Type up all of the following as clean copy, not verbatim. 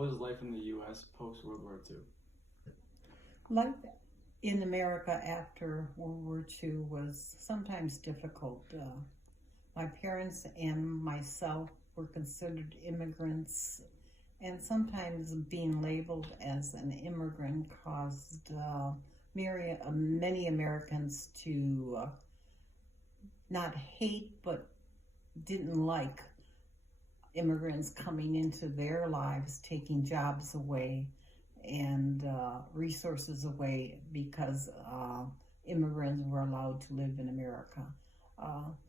was life in the U.S. post-World War II? Life in America after World War II was sometimes difficult. My parents and myself were considered immigrants, and sometimes being labeled as an immigrant caused many Americans to not hate but didn't like immigrants coming into their lives, taking jobs away and resources away because immigrants were allowed to live in America.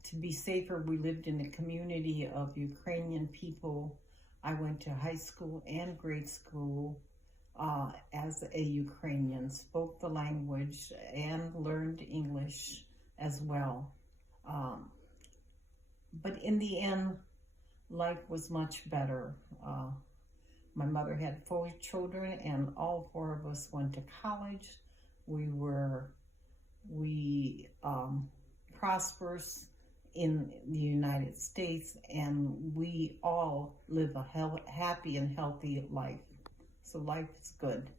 To be safer, we lived in a community of Ukrainian people. I went to high school and grade school as a Ukrainian, spoke the language and learned English as well. But in the end, life was much better. My mother had 4 children, and all 4 of us went to college. We prosperous in the United States, and we all live a happy and healthy life. So life is good.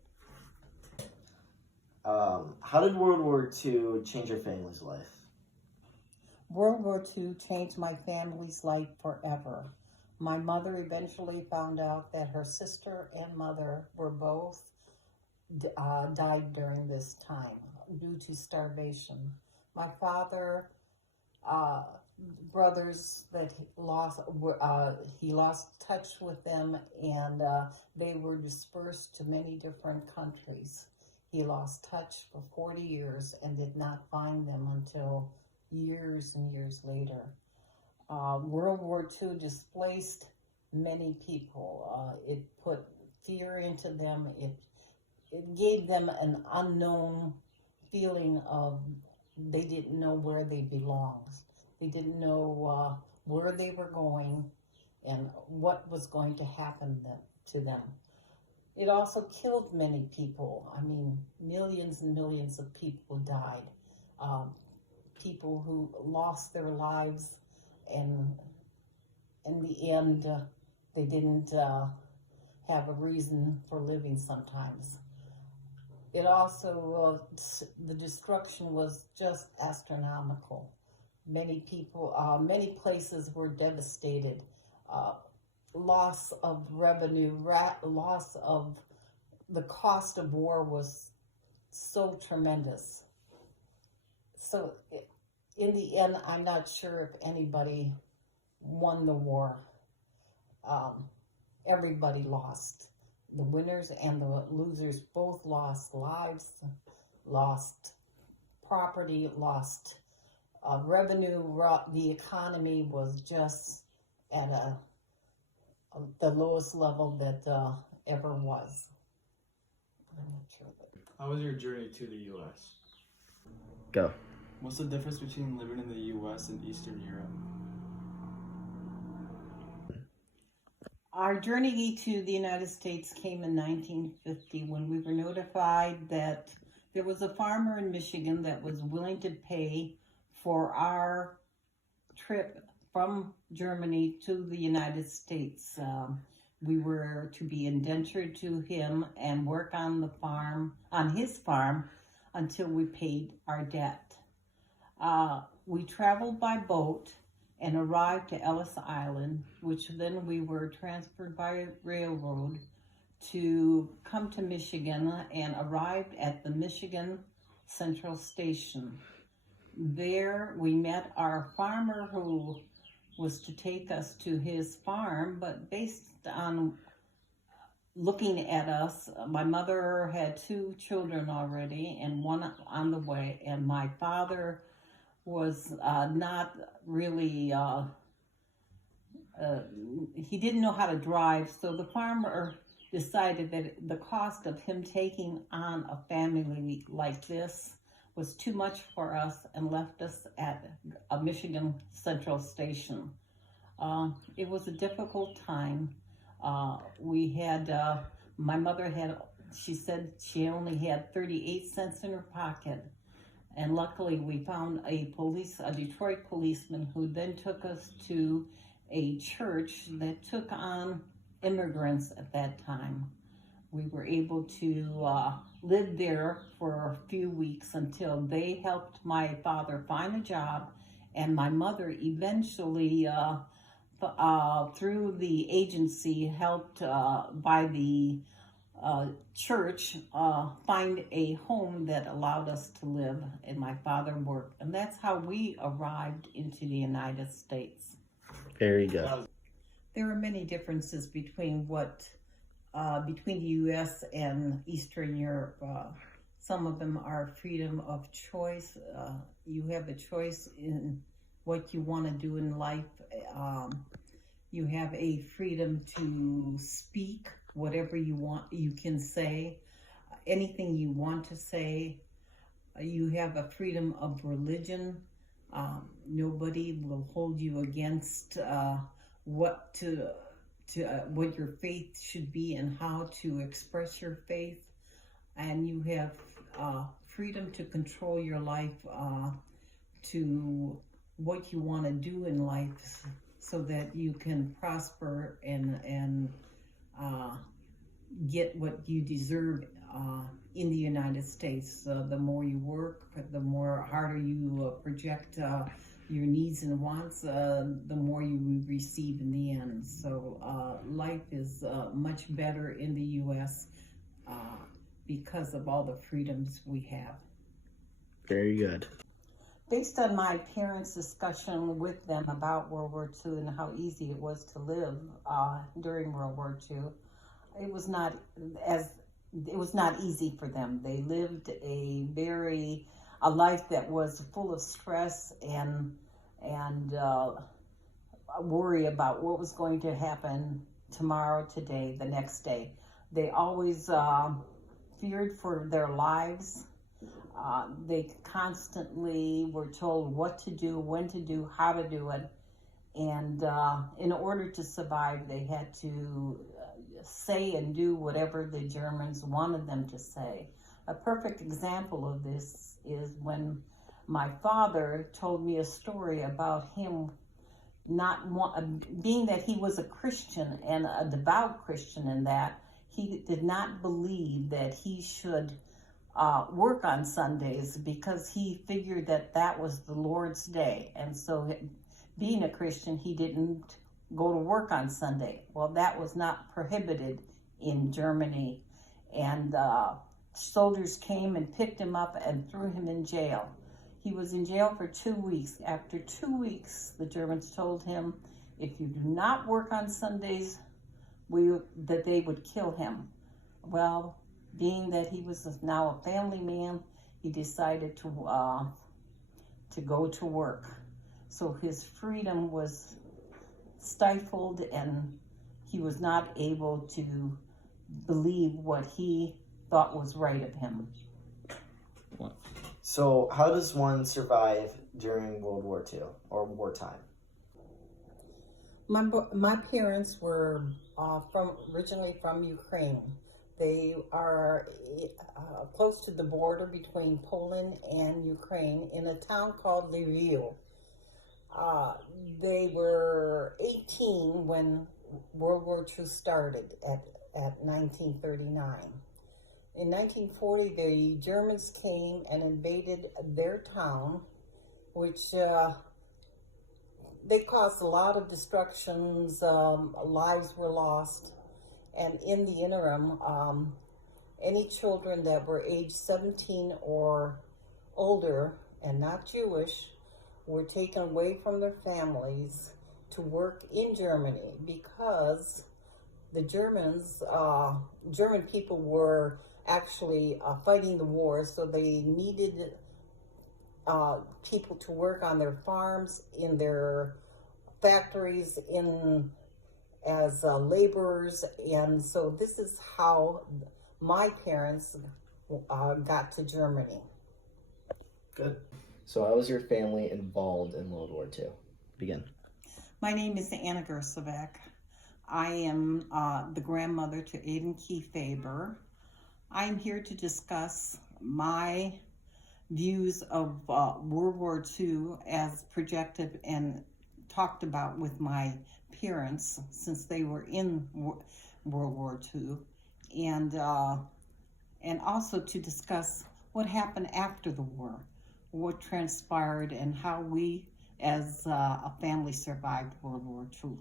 How did World War II change your family's life? World War II changed my family's life forever. My mother eventually found out that her sister and mother were both died during this time due to starvation. My father, brothers that he lost touch with them, and they were dispersed to many different countries. He lost touch for 40 years and did not find them until years and years later. World War II displaced many people. It put fear into them. It gave them an unknown feeling of they didn't know where they belonged. They didn't know where they were going and what was going to happen to them. It also killed many people. I mean, millions and millions of people died. People who lost their lives, and in the end, they didn't have a reason for living sometimes. It also, the destruction was just astronomical. Many people, many places were devastated. Loss of revenue, loss of the cost of war was so tremendous. So in the end, I'm not sure if anybody won the war. Everybody lost. The winners and the losers both lost lives, lost property, lost revenue. The economy was just at the lowest level that ever was. I'm not sure. How was your journey to the U.S.? Go. What's the difference between living in the U.S. and Eastern Europe? Our journey to the United States came in 1950 when we were notified that there was a farmer in Michigan that was willing to pay for our trip from Germany to the United States. We were to be indentured to him and work on the farm, on his farm, until we paid our debt. We traveled by boat and arrived to Ellis Island, which then we were transferred by railroad to come to Michigan, and arrived at the Michigan Central Station. There we met our farmer who was to take us to his farm, but based on looking at us, my mother had 2 children already and 1 on the way, and my father was not really, he didn't know how to drive, so the farmer decided that the cost of him taking on a family like this was too much for us and left us at a Michigan Central Station. It was a difficult time. We had, my mother had, she said she only had 38 cents in her pocket. And luckily we found a Detroit policeman who then took us to a church that took on immigrants at that time. We were able to live there for a few weeks until they helped my father find a job, and my mother eventually, through the agency, helped by the church, find a home that allowed us to live, and my father worked. And that's how we arrived into the United States. Very good. There are many differences between between the U.S. and Eastern Europe. Some of them are freedom of choice. You have a choice in what you want to do in life. You have a freedom to speak whatever you want. You can say anything you want to say. You have a freedom of religion. Nobody will hold you against what your faith should be and how to express your faith. And you have freedom to control your life to what you want to do in life, so that you can prosper and get what you deserve in the United States. The more you work, the more harder you project your needs and wants, the more you will receive in the end. So life is much better in the U.S. Because of all the freedoms we have. Very good. Based on my parents' discussion with them about World War II and how easy it was to live during World War II, it was not easy for them. They lived a life that was full of stress and worry about what was going to happen tomorrow, today, the next day. They always feared for their lives. They constantly were told what to do, when to do, how to do it. And in order to survive, they had to say and do whatever the Germans wanted them to say. A perfect example of this is when my father told me a story about him being that he was a Christian and a devout Christian, in that he did not believe that he should work on Sundays, because he figured that was the Lord's day. And so being a Christian, he didn't go to work on Sunday. Well, that was not prohibited in Germany. And soldiers came and picked him up and threw him in jail. He was in jail for 2 weeks. After 2 weeks, the Germans told him, if you do not work on Sundays, that they would kill him. Well, being that he was now a family man, he decided to go to work. So his freedom was stifled, and he was not able to believe what he thought was right of him. So how does one survive during World War II or wartime? My parents were originally from Ukraine. They are close to the border between Poland and Ukraine in a town called Lviv. They were 18 when World War II started at 1939. In 1940, the Germans came and invaded their town, which they caused a lot of destructions. Lives were lost. And in the interim, any children that were age 17 or older and not Jewish were taken away from their families to work in Germany, because the German people were actually fighting the war, so they needed people to work on their farms, in their factories, as laborers. And so this is how my parents got to Germany. Good. So how was your family involved in World War II? Begin. My name is Anna Gersevec. I am the grandmother to Aiden Key Faber. I'm here to discuss my views of World War II as projected and talked about with my parents since they were in World War II, and also to discuss what happened after the war, what transpired, and how we as a family survived World War II.